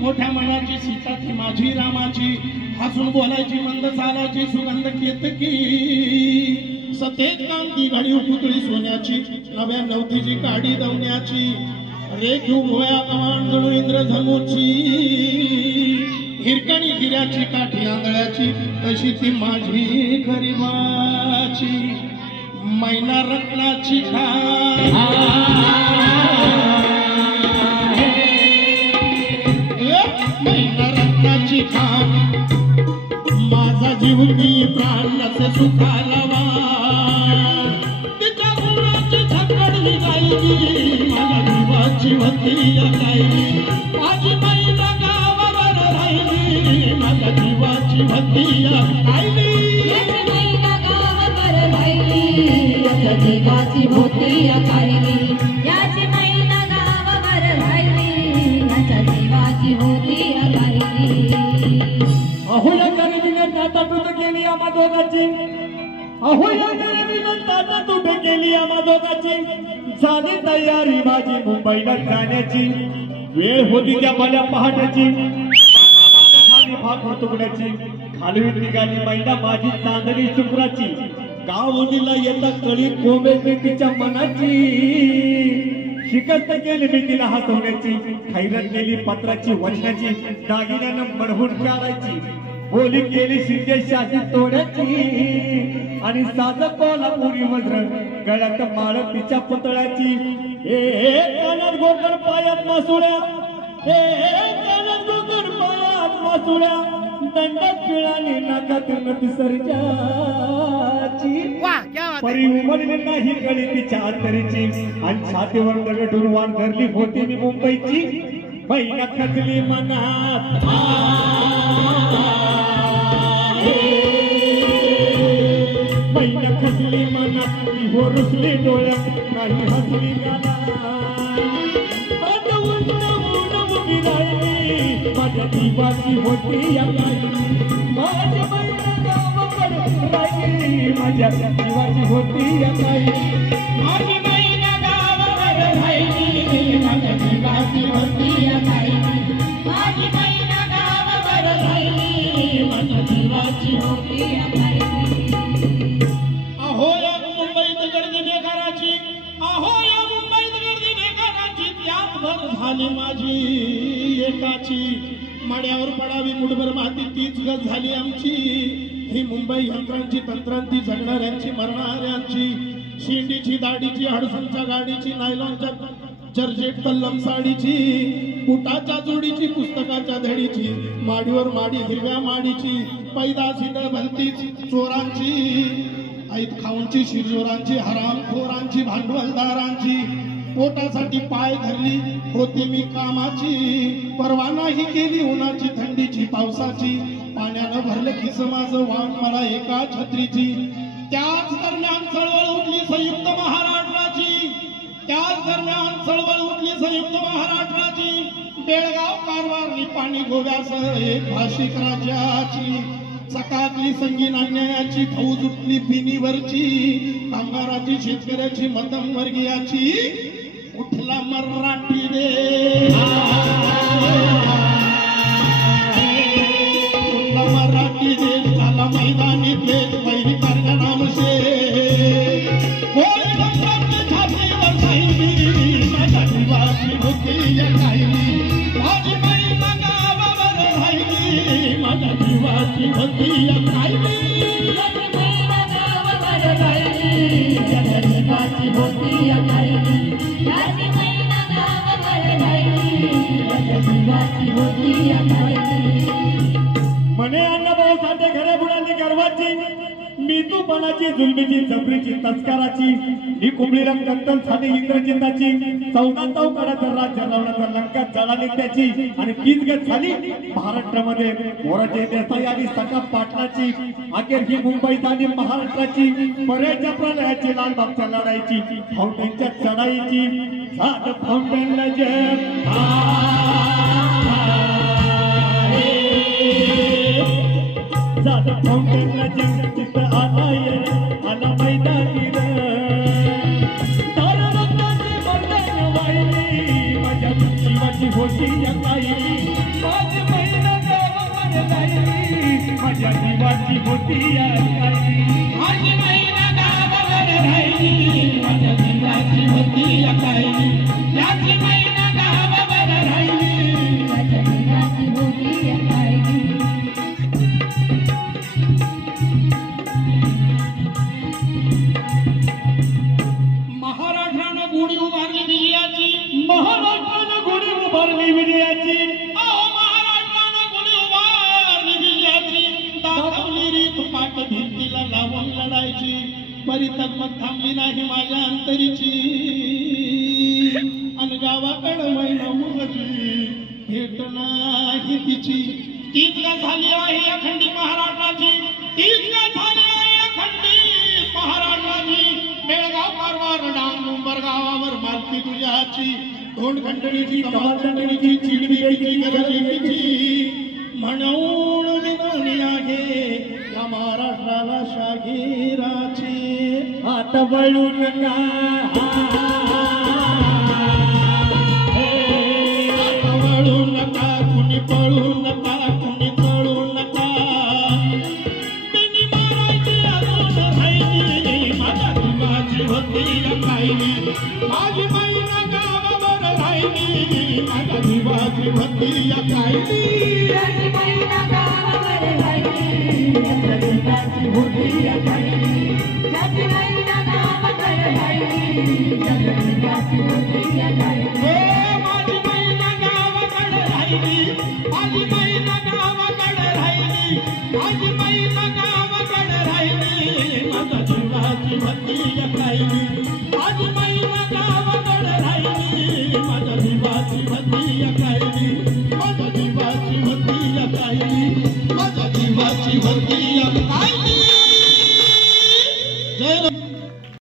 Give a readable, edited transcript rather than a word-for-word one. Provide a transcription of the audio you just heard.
मोठ्या मनाची सीता ती माझी रामाची, हसून बोलायची मंद चालायची सुगंध केतकी, सतेज कांती घडी पुतळी सोन्याची, नव्या नवतीची काडी दवण्याची, रेखीव भोया कमान जणू इंद्रधनुची, हिरकणी गिऱ्याची काठी आंधळ्याची, तशी ती माझी गरीबाची मैना रत्नाची रत्नाची खान, माझा जीव ती प्राण नसे सुखाला वाण, तिच्या गुणाची झकडली जायची, माझ्या जीवाची होती गायली, माझी मैना गावावर राहिली, माझ्या जीवाची होती गायली, मैना गावावर राहिली, माझ्या जीवाची होती गायली, याची मैना गावावर राहिली, माझ्या जीवाची होती गायली. अहो या गरिबीनं ताटा तुट केली आम्हा दोघांची, अहो या गरिबीनं ताटा तुट केली आम्हा दोघांची, झाली तयारी माझी मुंबईला जाण्याची, वेळ होती त्या भल्या पहाटाची, खाली भाकर तुकड्याची, खालवीत निघाली मैना माझी चांदणी शुक्राची, गावडीला येता कळी कोंबेची तिच्या मनाची, शिकस्त केली मी तिला हसवण्याची, खैरत केली पत्राची वचनाची, दागिन्यानं मडहून काढायची, बोली केली शिंदेशाही तोड्याची, आणि साध कोल्हापुरी वज्र गळ्यात माळ तिच्या पुतळ्याची, कानात गोकर्ण पायात मासुळ्या, कानात गोकर्ण पायात मासुळ्या, दंडात पिळाली नाकात नथ सर्जाची, परी उमलली नाही गळी तिच्या अंतरीची, आणि छातीवर दगडून वाण धरली होती मी मुंबईची, मैना खचली मनात, मैना खचली मनात, हो रुसली डोळ्यात नाही हसली राहिली, माझ्या जीवाची होती या माझ्या मैना गावावर राहिली, माझ्या जीवाची होती या माझी मैना गावावर राहिली, माझ्या जीवाची होती या माझी मैना गावावर राहिली, माझ्या जीवाची होती या अहो या मुंबईत गर्दी बेकाराची, अहो या मुंबईत गर्दी बेकाराची, त्यात भर झाली माझी एकाची, माड्यावर पडावी मुठभर माती तीच गज झाली आमची, ही मुंबई यंत्रांची तंत्रांती जगणाऱ्यांची मरणाऱ्यांची, शेंडीची दाढीची हडसूंच्या गाडीची, नायलॉनच्या जर्जेट तल्लम साडीची, बुटाच्या जोडीची, पुस्तकाच्या धडीची, माडीवर माडी हिरव्या माडीची, पैदासी भलतीच चोरांची, ऐत खाऊंची शिरजोरांची, हरामखोरांची, भांडवलदारांची, पोटासाठी पाय धरली होती मी कामाची, परवानाही केली उन्हाची थंडीची पावसाची, पाण्यानं भरलं खिस माझं वाण मला एका छत्रीची, त्याच दरम्यान चळवळ उठली संयुक्त महाराष्ट्राची, त्याच दरम्यान चळवळ उठली संयुक्त महाराष्ट्राची. बेळगाव कारवार पाणी गोव्यासह एक भाषिक राज्याची सकाळली संगीन अन्यायाची फौज उठली पिनीवरची. कामगाराची शेतकऱ्याची मध्यम वर्गीयाची उठला मराठी देश, उठला मराठी देश झाला मैदानी देश. पहिली कारगा नामशे छातीवर साहिली माझ्या जीवाची होती या कायली. माझी महिला गावावर राहिली माझ्या जीवाची होती या कायली. म्हणे अण्णाभाऊ साठे घरे बुडाली गर्वाची, मी तू पणाची जुलमीची जबरीची तस्काराची. ही कुंबळी रंगकंतन साधी इंद्रजिंदाची, चौदा चौकड्याचा राज्य लावण्याचा लंका जळाली त्याची. आणि तीच गत झाली महाराष्ट्रामध्ये मोराचे देसाई आणि सका पाटलाची. अखेर ही मुंबईत आणि महाराष्ट्राची पर्याच्या प्रलयाची लालबागच्या लढाईची फाउंटेनच्या चढाईची. झाड फाउंटेनला झाड फाउंटेनला जग तिथं आला मैदानी माझ्या जीवाची होती या कायली. माझी महिला गावावर राहिली माझ्या जीवाची होती या कायली. माझी महिला गावावर राहिली माझ्या जीवाची होती या कायली. याची महिला गावावर राहिली माझ्या जीवाची होती या कायली. महाराष्ट्रानं गुढी उभारली विजयाची, महाराष्ट्रानं गुढी उभारली विजयाची. अहो महाराष्ट्रानं गुढी उभारली विजयाची. दाखवली रीत पाठ भिंतीला लावून लढायची. बरी तगमग थांबली नाही माझ्या अंतरीची. अन गावाकडं महिना मुलाची भेट नाही तिची. तीच का झाली आहे अखंडी महाराष्ट्राची, तीच का झाली आहे अखंडी महाराष्ट्राची. बेळगाव कारवार डांगुंबर गावावर मालकी तुझ्याची. धोंड खंडणीची कमाल खंडणीची चिडविची गरजेची. म्हणून विनवणी आहे या महाराष्ट्राला शागिराची. आता वळू नका वळू नका कुणी पळू नका कुणी चळू नका. बिनी मारायची अजून राहिली माझ्या जीवाची होती या कायली. माझी महिला गावावर राहिली माझ्या जीवाची होती या कायली. माझी महिला गावावर राहिली माझ्या जीवाची होती या कायली. माझी महिला गावावर राहिली माझ्या जीवाची होती या कायली. माझी महिला गावाकडे राहिली माझी